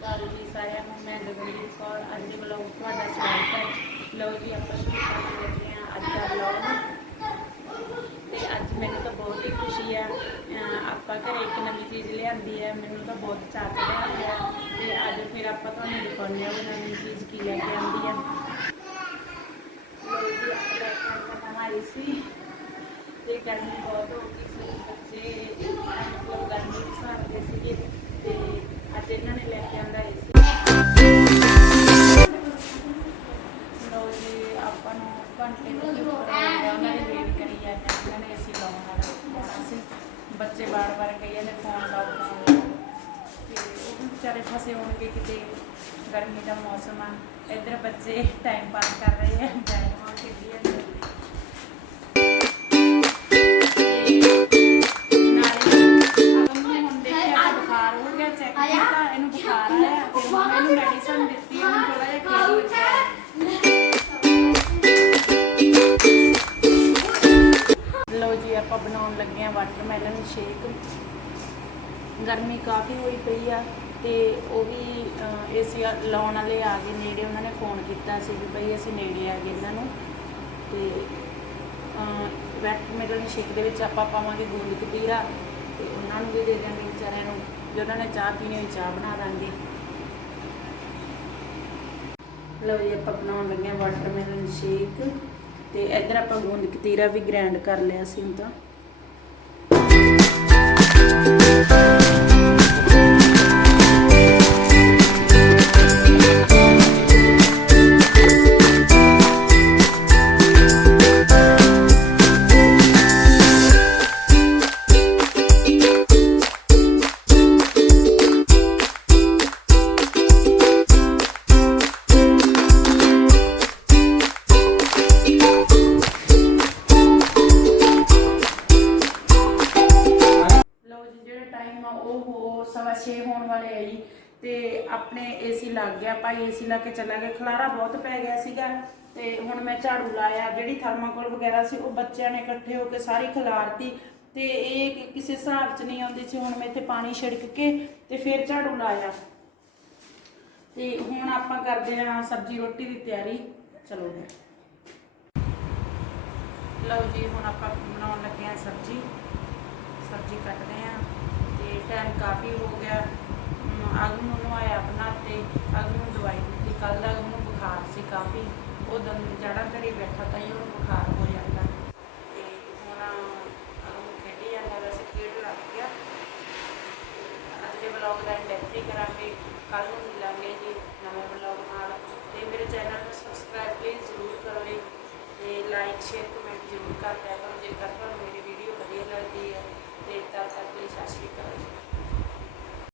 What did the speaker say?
ਅਕਾਲ ਜੀ ਸਾਰਿਆਂ ਨੂੰ ਮੈਂ ਗਗਨਦੀਪ ਕੌਰ, ਅੱਜ ਦੇ ਵਲੌਗ ਤੁਹਾਡਾ ਸਵਾਗਤ ਹੈ। ਲਓ ਜੀ, ਆਪਾਂ ਸ਼ੁਰੂ ਕਰਨ ਲੱਗੇ ਹਾਂ ਅੱਜ ਦਾ ਵਲੌਗ ਤੇ ਅੱਜ ਮੈਨੂੰ ਤਾਂ ਬਹੁਤ ਹੀ ਖੁਸ਼ੀ ਹੈ ਆਪਾਂ ਘਰੇ ਇੱਕ ਨਵੀਂ ਚੀਜ਼ ਲਿਆਂਦੀ ਹੈ, ਮੈਨੂੰ ਤਾਂ ਬਹੁਤ ਚਾਅ ਚੜਿਆ ਹੋਇਆ ਤੇ ਅੱਜ ਫਿਰ ਆਪਾਂ ਤੁਹਾਨੂੰ ਦਿਖਾਉਂਦੇ ਹਾਂ ਵੀ ਨਵੀਂ ਚੀਜ਼ ਕੀ ਲੈ ਕੇ ਆਂਦੀ ਹੈ। ਲਓ ਜੀ, ਆਪਾਂ ਲੈ ਕੇ ਆਏ ਨਵਾਂ ਤੇ ਗਰਮੀ ਬਹੁਤ ਹੋ ਗਈ ਸੀ, ਬੱਚੇ ਮਤਲਬ ਗਰਮੀ ਦੇ ਸੀਗੇ। ਤੇ ਅੱਜ ਇਹਨਾਂ ਨੇ ਲੈ ਕੇ ਆਂਦਾ ਏਸੀ ਲੋ ਜੀ, ਆਪਾਂ ਨੂੰ ਘੰਟੇ ਦੇ ਉੱਪਰ ਹੋ ਉਹਨਾਂ ਦੀ ਵੇਟ ਕਰੀ ਜਾਂਦੇ ਉਹਨਾਂ ਨੇ ਏਸੀ ਲਾਉਣ ਵਾਲਾ ਲਾਉਣਾ ਸੀ। ਬੱਚੇ ਬਾਰ-ਬਾਰ ਕਹੀ ਜਾਂਦੇ, ਫੋਨ ਲਾਓ ਫੋਨ ਲਾਓ। ਤੇ ਉਹ ਵਿਚਾਰੇ ਫਸੇ ਹੋਣਗੇ ਕਿਤੇ, ਗਰਮੀ ਦਾ ਮੌਸਮ ਆ। ਇੱਧਰ ਬੱਚੇ ਟਾਈਮ ਪਾਸ ਕਰ ਰਹੇ ਆ ਬੈਡਮਿੰਟਨ ਖੇਡੀ ਜਾਂਦੇ ਨੇ ਮੈਡੀਸਨ ਦਿੱਤੀ ਥੋੜਾ ਜਿਹਾ ਲਓ ਜੀ ਆਪਾਂ ਬਣਾਉਣ ਲੱਗੇ ਆ ਵਾਟਰਮੈਲਨ ਸ਼ੇਕ ਗਰਮੀ ਕਾਫੀ ਹੋਈ ਪਈ ਆ ਤੇ ਉਹ ਵੀ ਏਸੀ ਲਾਉਣ ਵਾਲੇ ਆ ਗਏ ਨੇੜੇ ਉਹਨਾਂ ਨੇ ਫੋਨ ਕੀਤਾ ਸੀ ਵੀ ਭਈ ਅਸੀਂ ਨੇੜੇ ਆ ਗਏ ਇਹਨਾਂ ਨੂੰ। ਤੇ ਵਾਟਰਮੈਲਨ ਸ਼ੇਕ ਦੇ ਵਿੱਚ ਆਪਾਂ ਪਾਵਾਂਗੇ ਗੂੰਦ ਕਤੀਰਾ ਤੇ ਉਹਨਾਂ ਨੂੰ ਵੀ ਦੇ ਦਾਂਗੇ ਵਿਚਾਰਿਆਂ ਨੂੰ ਜੇ ਉਹਨਾਂ ਨੇ ਚਾਹ ਪੀਣੀ ਹੋਈ ਚਾਹ ਬਣਾ ਦਾਂਗੇ। ਲਓ ਜੀ, ਆਪਾਂ ਬਣਾਉਣ ਲੱਗੇ ਹਾਂ ਵਾਟਰਮੈਲਨ ਸ਼ੇਕ ਤੇ ਇੱਧਰ ਆਪਾਂ ਗੂੰਦ ਕਤੀਰਾ ਵੀ ਗ੍ਰਾਈਂਡ ਕਰ ਲਿਆ ਸੀ ਹੁਣ ਤਾਂ। ਸਵਾ ਛੇ ਹੋਣ ਵਾਲੇ ਆ ਜੀ। ਤੇ ਆਪਣੇ ਏਸੀ ਲੱਗ ਗਿਆ, ਭਾਈ ਏਸੀ ਲਾ ਕੇ ਚਲਾ ਗਿਆ। ਖਲਾਰਾ ਬਹੁਤ ਪੈ ਗਿਆ ਸੀਗਾ। ਤੇ ਹੁਣ ਮੈਂ ਝਾੜੂ ਲਾਇਆ। ਜਿਹੜੀ ਥਰਮਾਕੋਲ ਵਗੈਰਾ ਸੀ, ਉਹ ਬੱਚਿਆਂ ਨੇ ਇਕੱਠੇ ਹੋ ਕੇ ਸਾਰੀ ਖਿਲਾਰਤੀ। ਤੇ ਇਹ ਕਿਸੇ ਹਿਸਾਬ 'ਚ ਨਹੀਂ ਆਉਂਦੀ ਸੀ। ਹੁਣ ਮੈਂ ਇੱਥੇ ਪਾਣੀ ਛਿੜਕ ਕੇ ਤੇ ਫਿਰ ਝਾੜੂ ਲਾਇਆ। ਤੇ ਹੁਣ ਆਪਾਂ ਕਰਦੇ ਹਾਂ ਸਬਜ਼ੀ ਰੋਟੀ ਦੀ ਤਿਆਰੀ। ਚਲੋ ਫਿਰ ਲਓ ਜੀ, ਹੁਣ ਆਪਾਂ ਬਣਾਉਣ ਲੱਗੇ ਹਾਂ ਸਬਜ਼ੀ। ਸਬਜ਼ੀ ਕੱਟਦੇ ਆ ਤੇ ਟਾਈਮ ਕਾਫੀ ਹੋ ਗਿਆ। ਅਮ ਅਗਮ ਨੂੰ ਨਵਾਇਆ ਆਪਣਾ ਤੇ ਅਗਮ ਨੂੰ ਦਵਾਈ ਦਿੱਤੀ। ਕੱਲ ਦਾ ਅਗਮ ਨੂੰ ਬੁਖਾਰ ਸੀ ਕਾਫੀ। ਉਹ ਦਮ ਜੜਾ ਘਰੇ ਬੈਠਾ ਤਾਂ ਹੀ ਉਹਨੂੰ ਬੁਖਾਰ ਹੋ ਜਾਂਦਾ। ਤੇ ਹੁਣ ਅਗਮ ਖੇਡੀ ਜਾਂਦਾ, ਵੈਸੇ ਖੇਡ ਲੱਗ ਗਿਆ। ਅੱਜ ਦੇ ਵਲੌਗ ਦਾ ਐਂਡ ਕਰਾਂਗੇ। ਕੱਲ ਨੂੰ ਮਿਲਾਂਗੇ ਜੀ, ਨਵੇਂ ਵਲੌਗ ਨਾਲ। ਤੇ ਮੇਰੇ ਚੈਨਲ ਨੂੰ ਸਬਸਕ੍ਰਾਈਬ ਪਲੀਜ਼ ਜ਼ਰੂਰ ਕਰੋ ਜੀ। ਤੇ ਲਾਈਕ ਸ਼ੇਅਰ ਕਮੈਂਟ ਜ਼ਰੂਰ ਕਰ ਦਿਆ ਕਰੋ। ਜੇਕਰ ਤੁਹਾਨੂੰ ਮੇਰੀ ਵੀਡੀਓ ਵਧੀਆ ਲੱਗਦੀ ਹੈ ਤੇ ਤਦ ਤੱਕ ਲਈ ਸਤਿ ਸ਼੍ਰੀ ਅਕਾਲ ਜੀ